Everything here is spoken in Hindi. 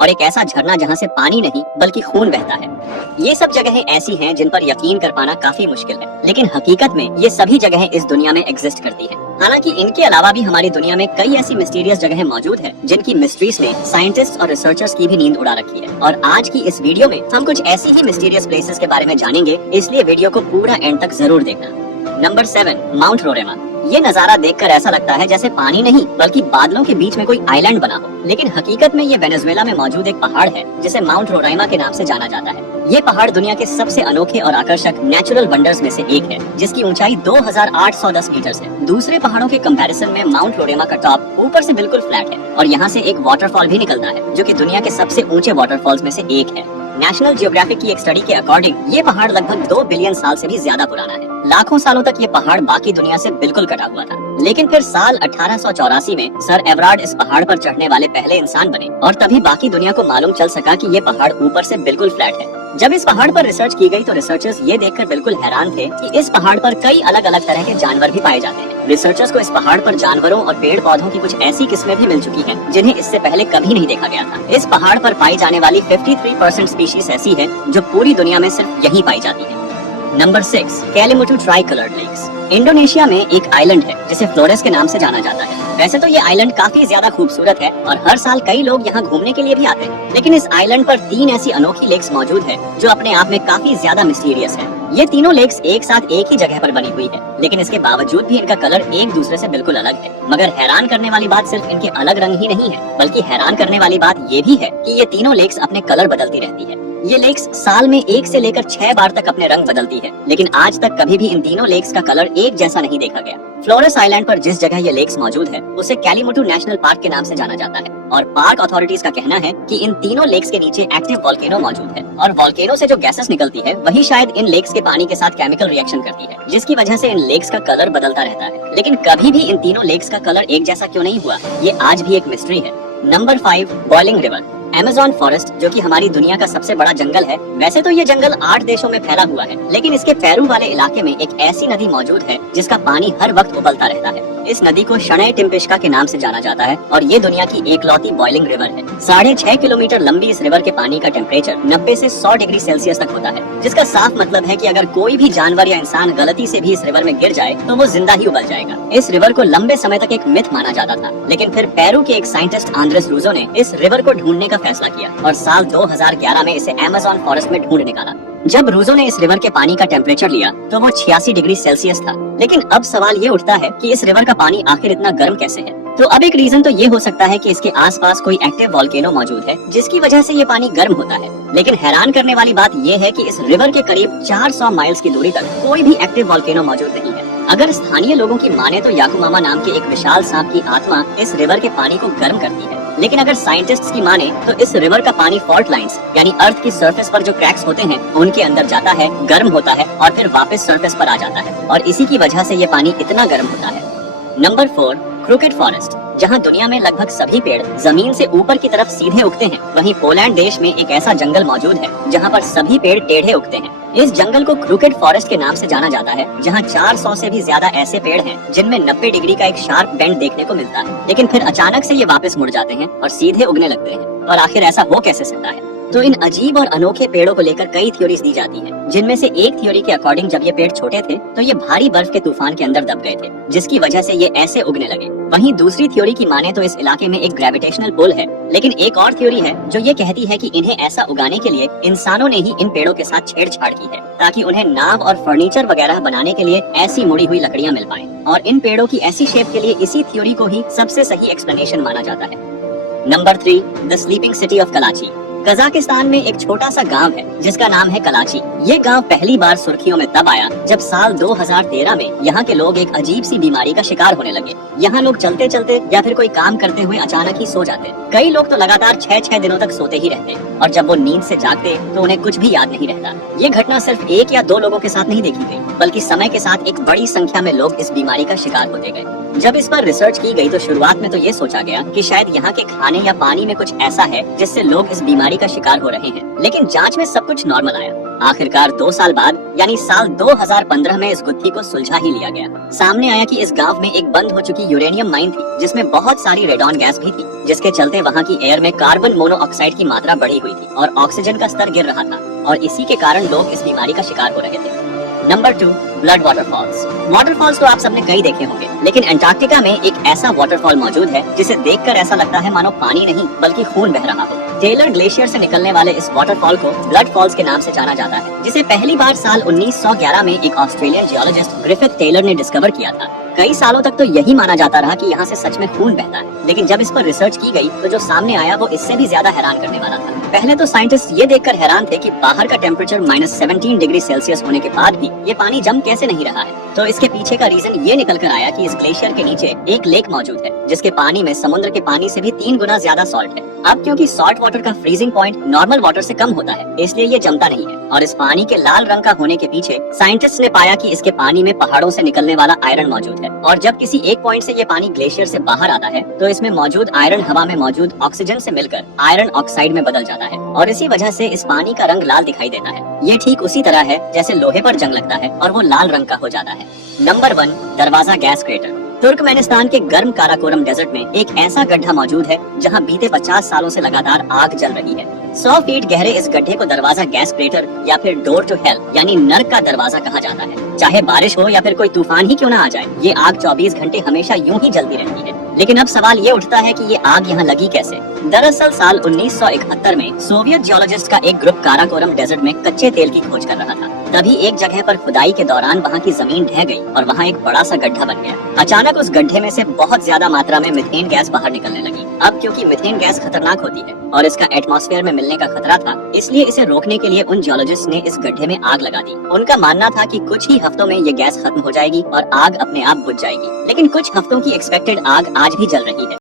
और एक ऐसा झरना जहाँ से पानी नहीं बल्कि खून बहता है। ये सब जगहें ऐसी हैं जिन पर यकीन कर पाना काफी मुश्किल है, लेकिन हकीकत में ये सभी जगहें इस दुनिया में एग्जिस्ट करती हैं। हालांकि इनके अलावा भी हमारी दुनिया में कई ऐसी मिस्टीरियस जगहें मौजूद हैं जिनकी मिस्ट्रीज ने साइंटिस्ट और रिसर्चर्स की भी नींद उड़ा रखी है। और आज की इस वीडियो में हम कुछ ऐसी ही मिस्टीरियस प्लेसेस के बारे में जानेंगे, इसलिए वीडियो को पूरा एंड तक जरूर देखना। Number 7, Mount Roraima. ये नजारा देखकर ऐसा लगता है जैसे पानी नहीं बल्कि बादलों के बीच में कोई आइलैंड बना हो, लेकिन हकीकत में ये वेनेजुएला में मौजूद एक पहाड़ है जिसे माउंट रोराइमा के नाम से जाना जाता है। ये पहाड़ दुनिया के सबसे अनोखे और आकर्षक नेचुरल वंडर्स में से एक है, जिसकी ऊंचाई 2810 मीटर है। दूसरे पहाड़ों के कंपैरिजन में माउंट रोरेमा का टॉप ऊपर से बिल्कुल फ्लैट है और यहाँ से एक वाटरफॉल भी निकलता है जो कि दुनिया के सबसे ऊंचे वाटरफॉल्स में से एक है। नेशनल जियोग्राफिक की एक स्टडी के अकॉर्डिंग ये पहाड़ लगभग 2 बिलियन साल से भी ज्यादा पुराना है। लाखों सालों तक ये पहाड़ बाकी दुनिया से बिल्कुल कटा हुआ था, लेकिन फिर साल 1884 में सर एवरार्ड इस पहाड़ पर चढ़ने वाले पहले इंसान बने और तभी बाकी दुनिया को मालूम चल सका कि ये पहाड़ ऊपर से बिल्कुल फ्लैट है। जब इस पहाड़ पर रिसर्च की गई तो रिसर्चर्स ये देखकर बिल्कुल हैरान थे कि इस पहाड़ पर कई अलग अलग तरह के जानवर भी पाए जाते हैं। रिसर्चर्स को इस पहाड़ पर जानवरों और पेड़ पौधों की कुछ ऐसी किस्में भी मिल चुकी हैं जिन्हें इससे पहले कभी नहीं देखा गया था। इस पहाड़ पर पाई जाने वाली 53% स्पीशीज ऐसी है जो पूरी दुनिया में सिर्फ यहीं पाई जाती है। Number 6, Kelimutu tri coloured lakes. Indonesia में एक आइलैंड है जिसे फ्लोरेस के नाम से जाना जाता है। वैसे तो ये आइलैंड काफी ज्यादा खूबसूरत है और हर साल कई लोग यहाँ घूमने के लिए भी आते हैं, लेकिन इस आइलैंड पर 3 ऐसी अनोखी लेक्स मौजूद है जो अपने आप में काफी ज्यादा मिस्टीरियस है। ये तीनों लेक्स एक साथ एक ही जगह पर बनी हुई है, लेकिन इसके बावजूद भी इनका कलर एक दूसरे से बिल्कुल अलग है। मगर हैरान करने वाली बात सिर्फ इनके अलग रंग ही नहीं है, बल्कि हैरान करने वाली बात ये भी है कि ये तीनों लेक्स अपने कलर बदलती रहती है। ये लेक्स साल में 1 से लेकर 6 बार तक अपने रंग बदलती है, लेकिन आज तक कभी भी इन तीनों लेक्स का कलर एक जैसा नहीं देखा गया। फ्लोरेस आइलैंड पर जिस जगह ये लेक्स मौजूद है उसे कैलीमुटू नेशनल पार्क के नाम से जाना जाता है और पार्क अथॉरिटीज का कहना है कि इन तीनों लेक्स के नीचे एक्टिव वोल्केनो मौजूद है और वोल्केनो से जो गैसेस निकलती है वही शायद इन लेक्स के पानी के साथ केमिकल रिएक्शन करती है, जिसकी वजह से इन लेक्स का कलर बदलता रहता है। लेकिन कभी भी इन तीनों लेक्स का कलर एक जैसा क्यों नहीं हुआ, ये आज भी एक मिस्ट्री है। Number 5, boiling river. Amazon forest जो कि हमारी दुनिया का सबसे बड़ा जंगल है। वैसे तो ये जंगल 8 देशों में फैला हुआ है, लेकिन इसके पेरू वाले इलाके में एक ऐसी नदी मौजूद है जिसका पानी हर वक्त उबलता रहता है। इस नदी को शणै टिम्पिश्का के नाम से जाना जाता है और ये दुनिया की एकलौती बॉइलिंग रिवर है। 6.5 किलोमीटर लंबी इस रिवर के पानी का टेम्परेचर 90 से 100 डिग्री सेल्सियस तक होता है, जिसका साफ मतलब है कि अगर कोई भी जानवर या इंसान गलती से भी इस रिवर में गिर जाए तो वो जिंदा ही उबल जाएगा। इस रिवर को लंबे समय तक एक मिथ माना जाता था, लेकिन फिर पेरू के एक साइंटिस्ट आंद्रेस रूजो ने इस रिवर को ढूंढने का फैसला किया और साल 2011 में इसे अमेज़न फॉरेस्ट में ढूंढ निकाला। जब रूजो ने इस रिवर के पानी का टेम्परेचर लिया तो वो 86 डिग्री सेल्सियस था। लेकिन अब सवाल ये उठता है कि इस रिवर का पानी आखिर इतना गर्म कैसे है। तो अब एक रीजन तो ये हो सकता है कि इसके आसपास कोई एक्टिव वोल्केनो मौजूद है जिसकी वजह से ये पानी गर्म होता है। लेकिन हैरान करने वाली बात ये है कि इस रिवर के करीब 400 माइल्स की दूरी तक कोई भी एक्टिव वोल्केनो मौजूद नहीं है। अगर स्थानीय लोगों की माने तो याकुमामा नाम के एक विशाल सांप की आत्मा इस रिवर के पानी को गर्म करती है, लेकिन अगर साइंटिस्ट्स की माने तो इस रिवर का पानी फॉल्ट लाइंस यानी अर्थ की सरफेस पर जो क्रैक्स होते हैं उनके अंदर जाता है, गर्म होता है और फिर वापस सरफेस पर आ जाता है और इसी की वजह से ये पानी इतना गर्म होता है। Number 4, crooked forest. जहाँ दुनिया में लगभग सभी पेड़ जमीन से ऊपर की तरफ सीधे उगते हैं, वहीं पोलैंड देश में एक ऐसा जंगल मौजूद है जहाँ पर सभी पेड़ टेढ़े उगते हैं। इस जंगल को क्रूकेड फॉरेस्ट के नाम से जाना जाता है, जहाँ 400 से भी ज्यादा ऐसे पेड़ हैं जिनमें 90 डिग्री का एक शार्प बेंड देखने को मिलता है, लेकिन फिर अचानक से ये वापस मुड़ जाते हैं और सीधे उगने लगते हैं। और आखिर ऐसा हो कैसे सकता है? तो इन अजीब और अनोखे पेड़ों को लेकर कई थ्योरीज दी जाती हैं, जिनमें से एक थ्योरी के अकॉर्डिंग जब ये पेड़ छोटे थे तो ये भारी बर्फ के तूफान के अंदर दब गए थे, जिसकी वजह से ये ऐसे उगने लगे। वहीं दूसरी थ्योरी की माने तो इस इलाके में एक ग्रेविटेशनल पुल है, लेकिन एक और थ्योरी है जो ये कहती है कि इन्हें ऐसा उगाने के लिए इंसानों ने ही इन पेड़ों के साथ छेड़छाड़ की है, ताकि उन्हें नाव और फर्नीचर वगैरह बनाने के लिए ऐसी मुड़ी हुई लकड़ियाँ मिल पाए। और इन पेड़ों की ऐसी शेप के लिए इसी थ्योरी को ही सबसे सही एक्सप्लेनेशन माना जाता है। Number 3, the sleeping city of Kalachi. Kazakhstan में एक छोटा सा गांव है जिसका नाम है कलाची। ये गांव पहली बार सुर्खियों में तब आया जब साल 2013 में यहाँ के लोग एक अजीब सी बीमारी का शिकार होने लगे। यहाँ लोग चलते चलते या फिर कोई काम करते हुए अचानक ही सो जाते। कई लोग तो लगातार 6-6 दिनों तक सोते ही रहते और जब वो नींद से जागते तो उन्हें कुछ भी याद नहीं रहता। ये घटना सिर्फ 1 या 2 लोगों के साथ नहीं देखी गई, बल्कि समय के साथ एक बड़ी संख्या में लोग इस बीमारी का शिकार होते गए। जब इस पर रिसर्च की गई तो शुरुआत में तो ये सोचा गया कि शायद यहाँ के खाने या पानी में कुछ ऐसा है जिससे लोग इस बीमारी का शिकार हो रहे हैं, लेकिन जांच में सब कुछ नॉर्मल आया। आखिरकार 2 साल बाद यानी साल 2015 में इस गुत्थी को सुलझा ही लिया गया। सामने आया कि इस गांव में एक बंद हो चुकी यूरेनियम माइन थी जिसमें बहुत सारी रेडॉन गैस भी थी, जिसके चलते वहाँ की एयर में कार्बन मोनोऑक्साइड की मात्रा बढ़ी हुई थी और ऑक्सीजन का स्तर गिर रहा था और इसी के कारण लोग इस बीमारी का शिकार हो रहे थे। Number 2, blood waterfalls. वाटरफॉल्स तो आप सबने कई देखे होंगे, लेकिन अंटार्कटिका में एक ऐसा वाटरफॉल मौजूद है जिसे देखकर ऐसा लगता है मानो पानी नहीं बल्कि खून बह रहा हो। टेलर ग्लेशियर से निकलने वाले इस वाटरफॉल को ब्लड फॉल्स के नाम से जाना जाता है, जिसे पहली बार साल 1911 में एक ऑस्ट्रेलियन जियोलॉजिस्ट ग्रिफिथ टेलर ने डिस्कवर किया था। कई सालों तक तो यही माना जाता रहा कि यहाँ से सच में खून बहता है, लेकिन जब इस पर रिसर्च की गई तो जो सामने आया वो इससे भी ज्यादा हैरान करने वाला था। पहले तो साइंटिस्ट ये देखकर हैरान थे कि बाहर का टेम्परेचर -17 डिग्री सेल्सियस होने के बाद भी ये पानी जम कैसे नहीं रहा है। तो इसके पीछे का रीजन ये निकल कर आया कि इस ग्लेशियर के नीचे एक लेक मौजूद है जिसके पानी में समुद्र के पानी से भी 3 गुना ज्यादा सॉल्ट है। अब क्योंकि सॉल्ट वाटर का फ्रीजिंग पॉइंट नॉर्मल वाटर से कम होता है, इसलिए ये जमता नहीं है और इस पानी के लाल रंग का होने के पीछे साइंटिस्ट ने पाया कि इसके पानी में पहाड़ों से निकलने वाला आयरन मौजूद है और जब किसी एक पॉइंट से ये पानी ग्लेशियर से बाहर आता है तो इसमें मौजूद आयरन हवा में मौजूद ऑक्सीजन से मिलकर आयरन ऑक्साइड में बदल जाता है और इसी वजह से इस पानी का रंग लाल दिखाई देता है। ये ठीक उसी तरह है जैसे लोहे पर जंग लगता है और वो लाल रंग का हो जाता है। नंबर 1, दरवाजा गैस क्रेटर। तुर्कमेनिस्तान के गर्म काराकोरम डेजर्ट में एक ऐसा गड्ढा मौजूद है जहां बीते 50 सालों से लगातार आग जल रही है। 100 फीट गहरे इस गड्ढे को दरवाजा गैस क्रेटर या फिर डोर टू हेल यानी नर्क का दरवाजा कहा जाता है। चाहे बारिश हो या फिर कोई तूफान ही क्यों ना आ जाए, ये आग 24 घंटे हमेशा यूं ही जलती रहती है। लेकिन अब सवाल ये उठता है कि ये आग यहाँ लगी कैसे। दरअसल साल 1971 में सोवियत जियोलॉजिस्ट का एक ग्रुप काराकोरम डेजर्ट में कच्चे तेल की खोज कर रहा था। तभी एक जगह पर खुदाई के दौरान वहाँ की जमीन ढह गई और वहाँ एक बड़ा सा गड्ढा बन गया। अचानक उस गड्ढे में से बहुत ज्यादा मात्रा में मीथेन गैस बाहर निकलने लगी। अब क्योंकि मीथेन गैस खतरनाक होती है और इसका एटमॉस्फेयर में मिलने का खतरा था, इसलिए इसे रोकने के लिए उन जियोलॉजिस्ट ने इस गड्ढे में आग लगा दी। उनका मानना था कि कुछ ही हफ्तों में ये गैस खत्म हो जाएगी और आग अपने आप बुझ जाएगी, लेकिन कुछ हफ्तों की एक्सपेक्टेड आग आज भी जल रही है।